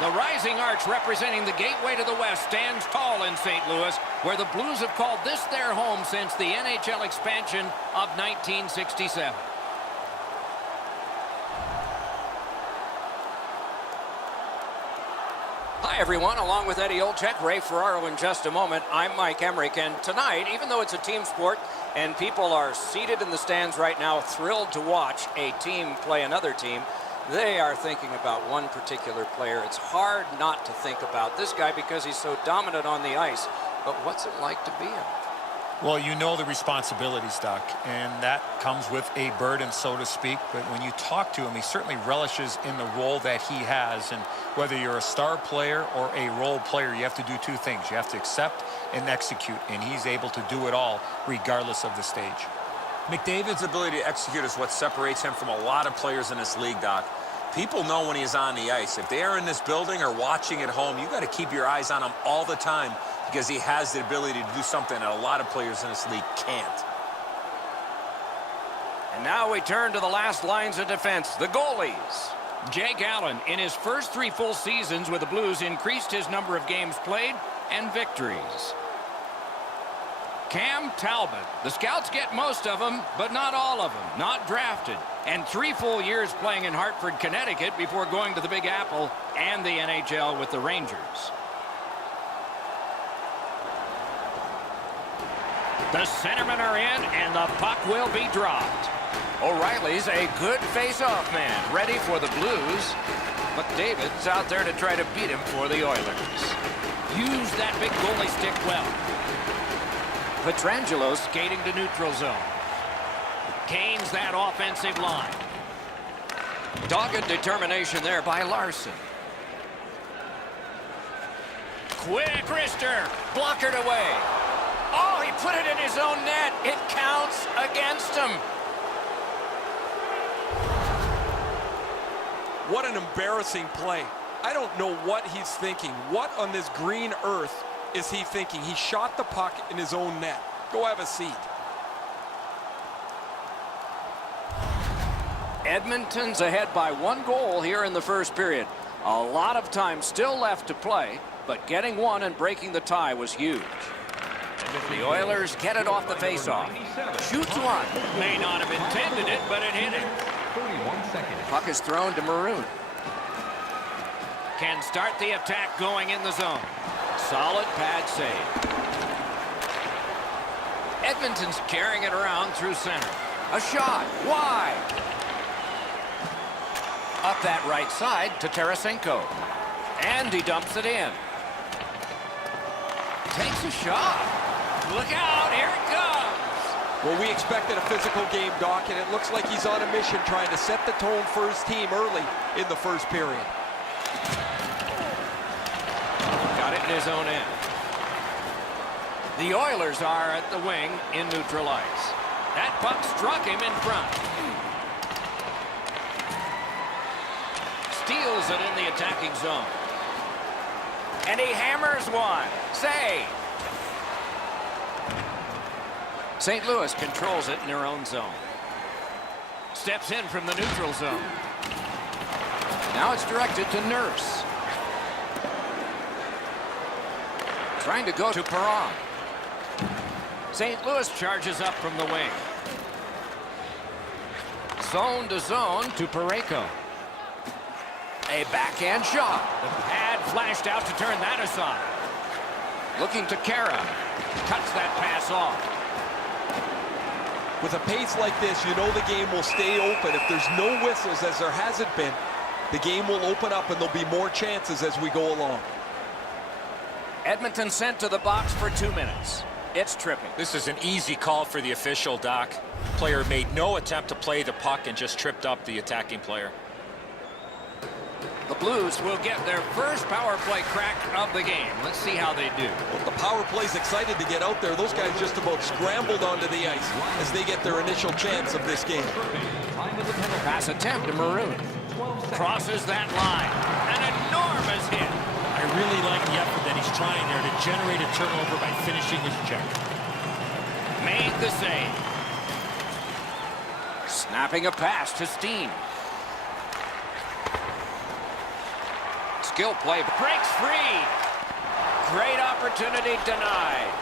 The rising arch representing the gateway to the West stands tall in St. Louis, where the Blues have called this their home since the NHL expansion of 1967. Hi, everyone. Along with Eddie Olczyk, Ray Ferraro in just a moment, I'm Mike Emmerich. And tonight, even though it's a team sport and people are seated in the stands right now thrilled to watch a team play another team, they are thinking about one particular player. It's hard not to think about this guy because he's so dominant on the ice. But what's it like to be him? Well, you know the responsibilities, Doc, and that comes with a burden, so to speak. But when you talk to him, he certainly relishes in the role that he has. And whether you're a star player or a role player, you have to do two things. You have to accept and execute, and he's able to do it all regardless of the stage. McDavid's ability to execute is what separates him from a lot of players in this league, Doc. People know when he's on the ice. If they are in this building or watching at home, you got to keep your eyes on him all the time because he has the ability to do something that a lot of players in this league can't. And now we turn to the last lines of defense, the goalies. Jake Allen, in his first 3 full seasons with the Blues, increased his number of games played and victories. Cam Talbot. The scouts get most of them, but not all of them. Not drafted. And 3 full years playing in Hartford, Connecticut before going to the Big Apple and the NHL with the Rangers. The centermen are in, and the puck will be dropped. O'Reilly's a good face-off man, ready for the Blues. McDavid's out there to try to beat him for the Oilers. Use that big goalie stick well. Pietrangelo skating to neutral zone. Gains that offensive line. Dogged determination there by Larson. Quick wrister. Blockered away. Oh, he put it in his own net. It counts against him. What an embarrassing play. I don't know what he's thinking. What on this green earth is he thinking? He shot the puck in his own net. Go have a seat. Edmonton's ahead by 1 goal here in the first period. A lot of time still left to play, but getting one and breaking the tie was huge. The Oilers get it off the faceoff. Shoots one. May not have intended it, but it hit him. 31 seconds. Puck is thrown to Maroon. Can start the attack going in the zone. Solid pad save. Edmonton's carrying it around through center. A shot. Wide. Up that right side to Tarasenko. And he dumps it in. Takes a shot. Look out. Here it comes. Well, we expected a physical game, Doc, and it looks like he's on a mission trying to set the tone for his team early in the first period. Got it in his own end. The Oilers are at the wing in neutral ice. That puck struck him in front. Steals it in the attacking zone. And he hammers one. Save. St. Louis controls it in their own zone. Steps in from the neutral zone. Now it's directed to Nurse. Trying to go to Perron. St. Louis charges up from the wing. Zone to zone to Parayko. A backhand shot. The pad flashed out to turn that aside. Looking to Kara. Cuts that pass off. With a pace like this, you know the game will stay open. If there's no whistles, as there hasn't been, the game will open up and there'll be more chances as we go along. Edmonton sent to the box for 2 minutes. It's tripping. This is an easy call for the official, Doc. Player made no attempt to play the puck and just tripped up the attacking player. The Blues will get their first power play crack of the game. Let's see how they do. Well, the power play's excited to get out there. Those guys just about scrambled onto the ice as they get their initial chance of this game. Pass attempt to Maroon. Crosses that line. An enormous hit. I really like the effort that he's trying there to generate a turnover by finishing his check. Made the save. Snapping a pass to Steen. skill play. Breaks free. Great opportunity denied.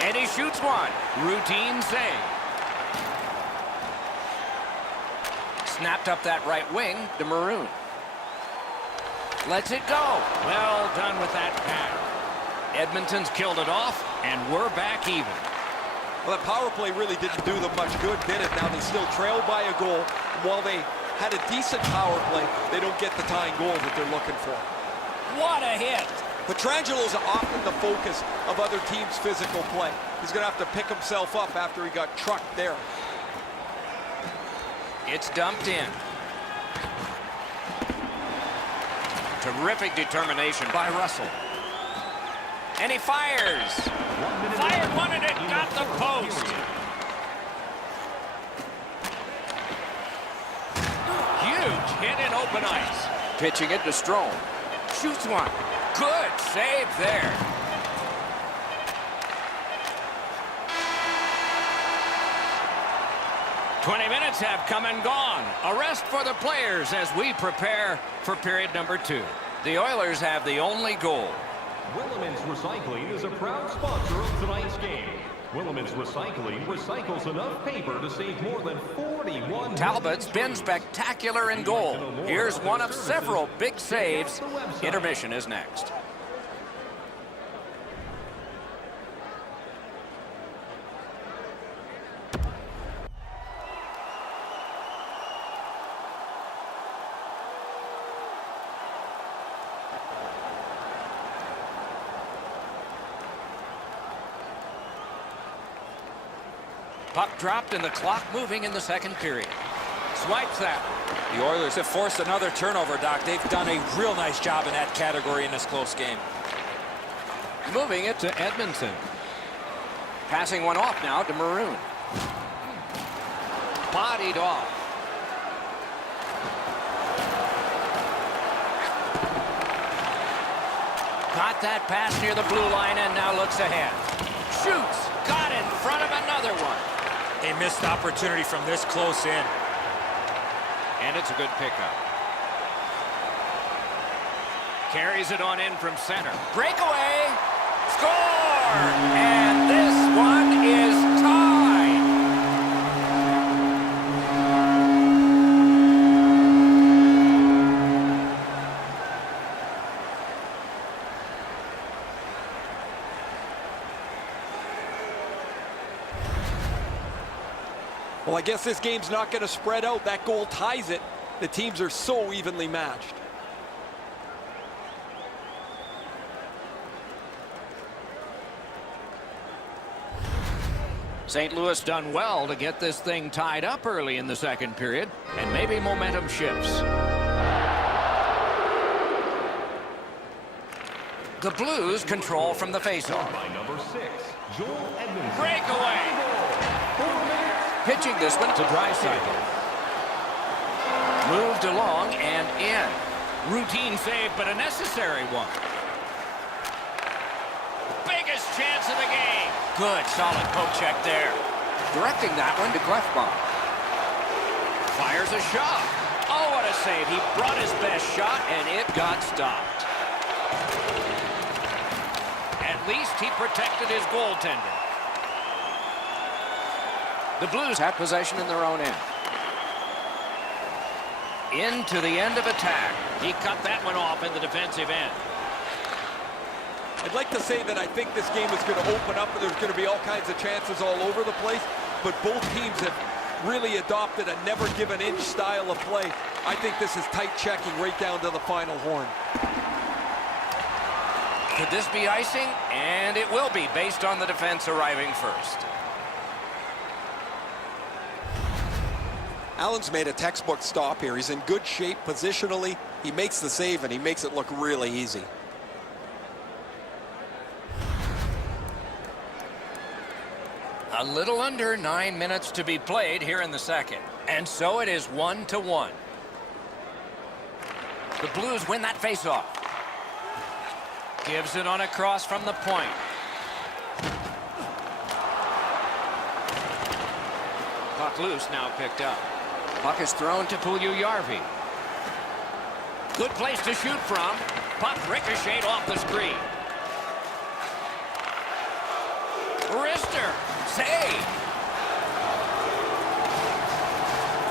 And he shoots one. Routine save. Snapped up that right wing to Maroon. Lets it go. Well done with that pass. Edmonton's killed it off, and we're back even. Well, that power play really didn't do them much good, did it? Now they still trail by a goal. While they had a decent power play, they don't get the tying goal that they're looking for. What a hit. Petrangelo's often the focus of other teams' physical play. He's going to have to pick himself up after he got trucked there. It's dumped in. Terrific determination by Russell. And he fires. Fired one and it got the post. Huge hit in open ice. Pitching it to Strome. Shoots one. Good save there. "20 minutes have come and gone. A rest for the players as we prepare for period number 2. The Oilers have the only goal. Willemans Recycling is a proud sponsor of tonight's game. Willemans Recycling recycles enough paper to save more than 41. Talbot's been spectacular in goal. Here's one of several big saves. Intermission is next. Puck dropped and the clock moving in the second period. Swipes that. The Oilers have forced another turnover, Doc. They've done a real nice job in that category in this close game. Moving it to Edmonton. Passing one off now to Maroon. Bodied off. Got that pass near the blue line and now looks ahead. Shoots. Got in front of another one. A missed opportunity from this close in. And it's a good pickup. Carries it on in from center. Breakaway. Score! And this one is tied. Well, I guess this game's not going to spread out. That goal ties it. The teams are so evenly matched. St. Louis done well to get this thing tied up early in the second period, and maybe momentum shifts. The Blues control from the faceoff. By number 6, Joel Edmonton. Breakaway. Pitching this one to Draisaitl. Moved along and in. Routine save, but a necessary one. Biggest chance of the game. Good, solid poke check there. Directing that one to Clefbaum. Fires a shot. Oh, what a save. He brought his best shot, and it got stopped. At least he protected his goaltender. The Blues have possession in their own end. Into the end of attack. He cut that one off in the defensive end. I'd like to say that I think this game is going to open up and there's going to be all kinds of chances all over the place, but both teams have really adopted a never give an inch style of play. I think this is tight checking right down to the final horn. Could this be icing? And it will be, based on the defense arriving first. Allen's made a textbook stop here. He's in good shape positionally. He makes the save and he makes it look really easy. A little under 9 minutes to be played here in the second. And so it is 1-1. The Blues win that faceoff. Gives it on a cross from the point. Puck loose, now picked up. Puck is thrown to Puljujärvi. Good place to shoot from. Puck ricocheted off the screen. Wrister. Save.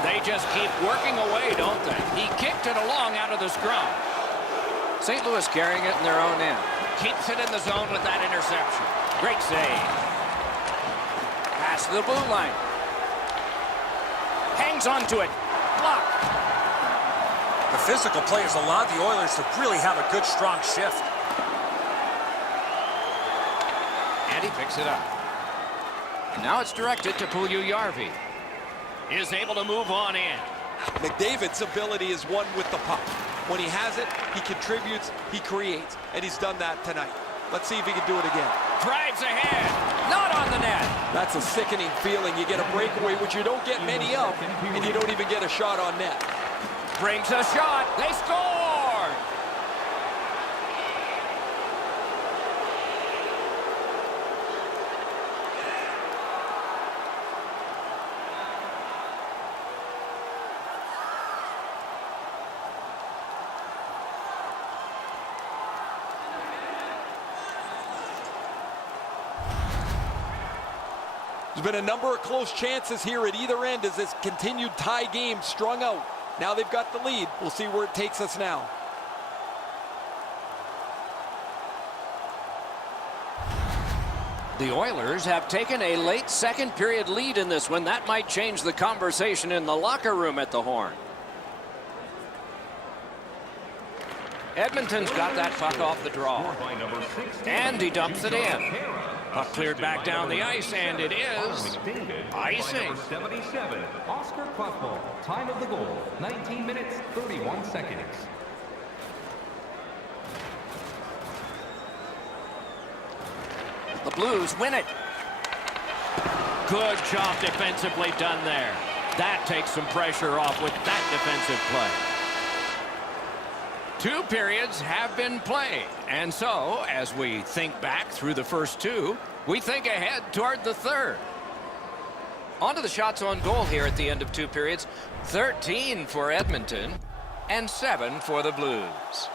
They just keep working away, don't they? He kicked it along out of the scrum. St. Louis carrying it in their own end. Keeps it in the zone with that interception. Great save. Pass to the blue line. Hangs onto it. Block. The physical play has allowed the Oilers to really have a good, strong shift. And he picks it up. Now it's directed to Puljujärvi. Is able to move on in. McDavid's ability is one with the puck. When he has it, he contributes, he creates, and he's done that tonight. Let's see if he can do it again. Drives ahead. Not on the net. That's a sickening feeling. You get a breakaway, which you don't get many of, and you don't even get a shot on net. Brings a shot. They scored. There's been a number of close chances here at either end as this continued tie game strung out. Now they've got the lead. We'll see where it takes us now. The Oilers have taken a late second period lead in this one. That might change the conversation in the locker room at the Horn. Edmonton's got that puck off the draw. And he dumps it in. Puck cleared back down the ice, and it is icing. Number 77, Oscar Klefbom. Time of the goal, 19 minutes, 31 seconds. The Blues win it. Good job defensively done there. That takes some pressure off with that defensive play. 2 periods have been played, and so as we think back through the first 2, we think ahead toward the third. On to the shots on goal here at the end of 2 periods. 13 for Edmonton and 7 for the Blues.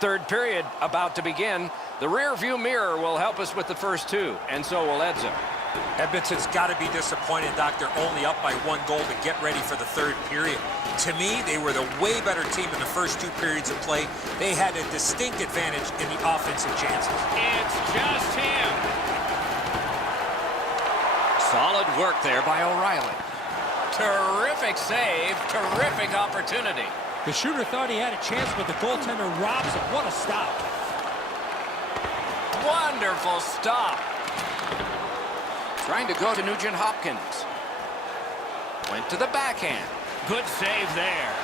Third period about to begin. The rear view mirror will help us with the first 2, and so will Edzo. Edmonton's got to be disappointed, Doc. They're only up by 1 goal to get ready for the third period. To me, they were the way better team in the first 2 periods of play. They had a distinct advantage in the offensive chances. It's just him. Solid work there by O'Reilly. Terrific save, terrific opportunity. The shooter thought he had a chance, but the goaltender robs him. What a stop. Wonderful stop. Trying to go to Nugent Hopkins. Went to the backhand. Good save there.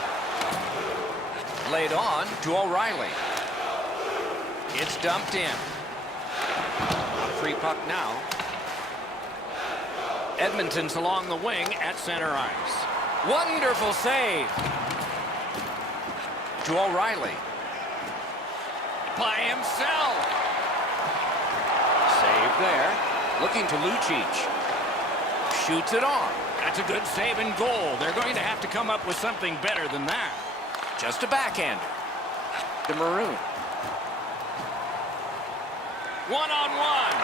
Laid on to O'Reilly. It's dumped in. A free puck now. Edmonton's along the wing at center ice. Wonderful save. To O'Reilly. By himself. Save there. Looking to Lucic. Shoots it on. That's a good save and goal. They're going to have to come up with something better than that. Just a backhander. The Maroon. 1-on-1.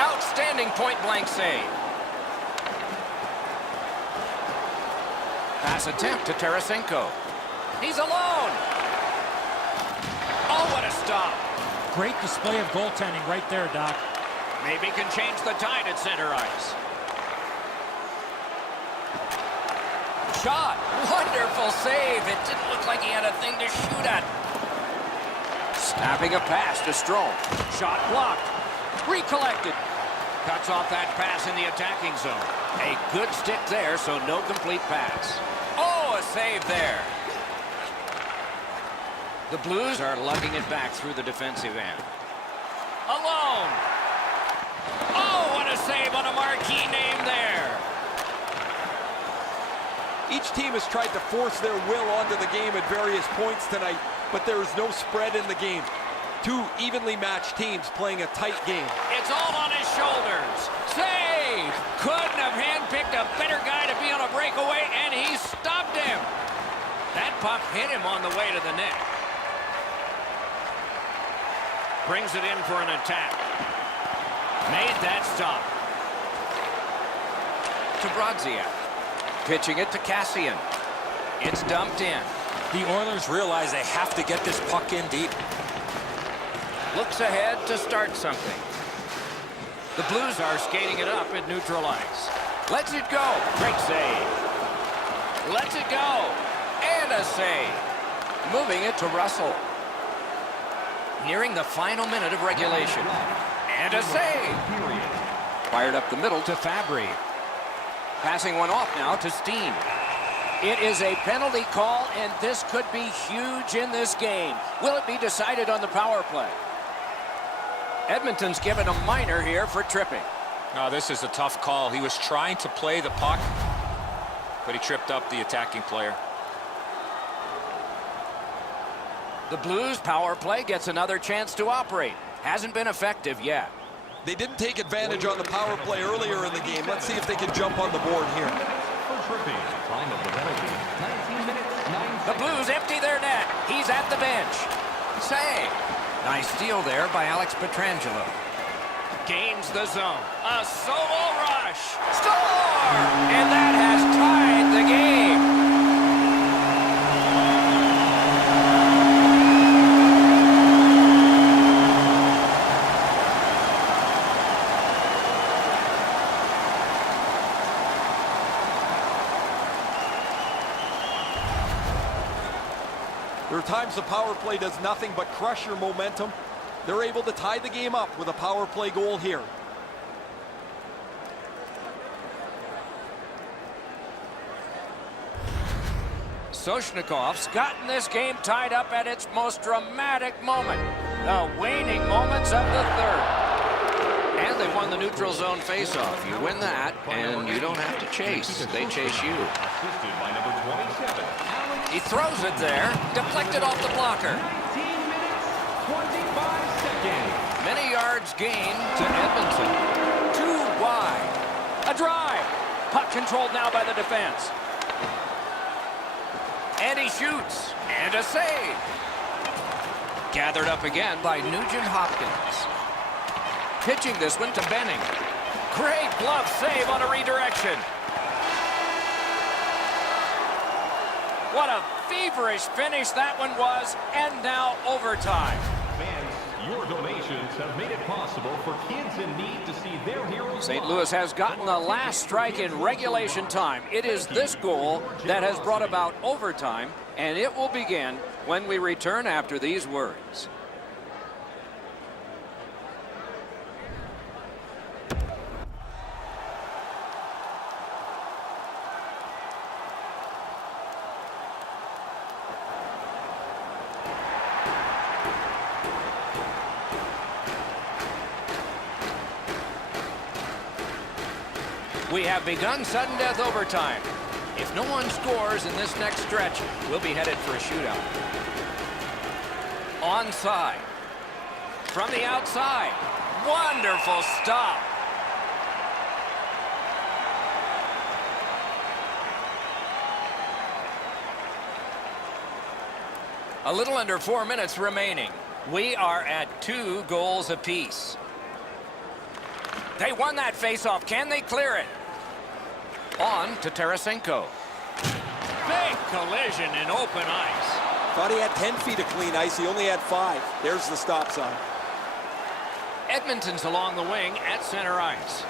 Outstanding point-blank save. Pass attempt to Tarasenko. He's alone. Oh, what a stop. Great display of goaltending right there, Doc. Maybe can change the tide at center ice. Shot. Wonderful save. It didn't look like he had a thing to shoot at. Snapping a pass to Strome. Shot blocked. Recollected. Cuts off that pass in the attacking zone. A good stick there, so no complete pass. Oh, a save there. The Blues are lugging it back through the defensive end. Alone. Oh, what a save on a marquee name there. Each team has tried to force their will onto the game at various points tonight, but there is no spread in the game. 2 evenly matched teams playing a tight game. It's all on his shoulders. Save! Couldn't have handpicked a better guy to be on a breakaway, and he stopped him. That puck hit him on the way to the net. Brings it in for an attack. Made that stop. To Brodziak. Pitching it to Cassian. It's dumped in. The Oilers realize they have to get this puck in deep. Looks ahead to start something. The Blues are skating it up at neutral ice. Lets it go. Great save. Lets it go. And a save. Moving it to Russell. Nearing the final minute of regulation. And a save. Fired up the middle to Fabry. Passing one off now to Steen. It is a penalty call, and this could be huge in this game. Will it be decided on the power play? Edmonton's given a minor here for tripping. No, this is a tough call. He was trying to play the puck, but he tripped up the attacking player. The Blues power play gets another chance to operate. Hasn't been effective yet. They didn't take advantage on the power play earlier in the game. Let's see if they can jump on the board here. The Blues empty their net. He's at the bench. Save. Nice steal there by Alex Pietrangelo. Gains the zone. A solo rush. Score! And that has tied the game. There are times the power play does nothing but crush your momentum. They're able to tie the game up with a power play goal here. Soshnikov's gotten this game tied up at its most dramatic moment. The waning moments of the third. And they've won the neutral zone faceoff. You win that, and you don't have to chase. They chase you. Assisted by number 27. He throws it there, deflected off the blocker. 19 minutes, 25 seconds. Many yards gained to Edmonton. Too wide. A drive. Puck controlled now by the defense. And he shoots. And a save. Gathered up again by Nugent Hopkins. Pitching this one to Benning. Great glove save on a redirection. What a feverish finish that one was, and now overtime. Fans, your donations have made it possible for kids in need to see their heroes. St. Louis has gotten the last strike in regulation time. It is this goal that has brought about overtime, and it will begin when we return after these words. We have begun sudden death overtime. If no one scores in this next stretch, we'll be headed for a shootout. Onside. From the outside. Wonderful stop. A little under 4 minutes remaining. We are at 2 goals apiece. They won that faceoff. Can they clear it? On to Tarasenko. Big collision in open ice. Thought he had 10 feet of clean ice. He only had 5. There's the stop sign. Edmonton's along the wing at center ice.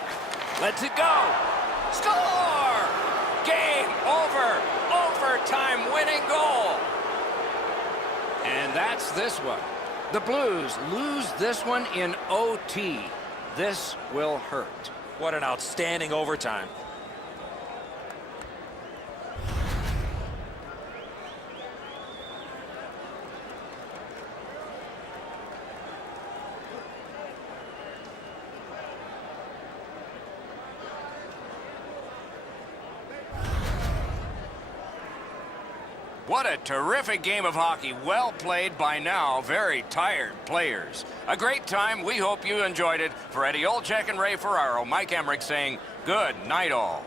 Lets it go. Score! Game over. Overtime winning goal. And that's this one. The Blues lose this one in OT. This will hurt. What an outstanding overtime. What a terrific game of hockey. Well played by now. Very tired players. A great time. We hope you enjoyed it. For Eddie Olczyk and Ray Ferraro, Mike Emmerich saying good night all.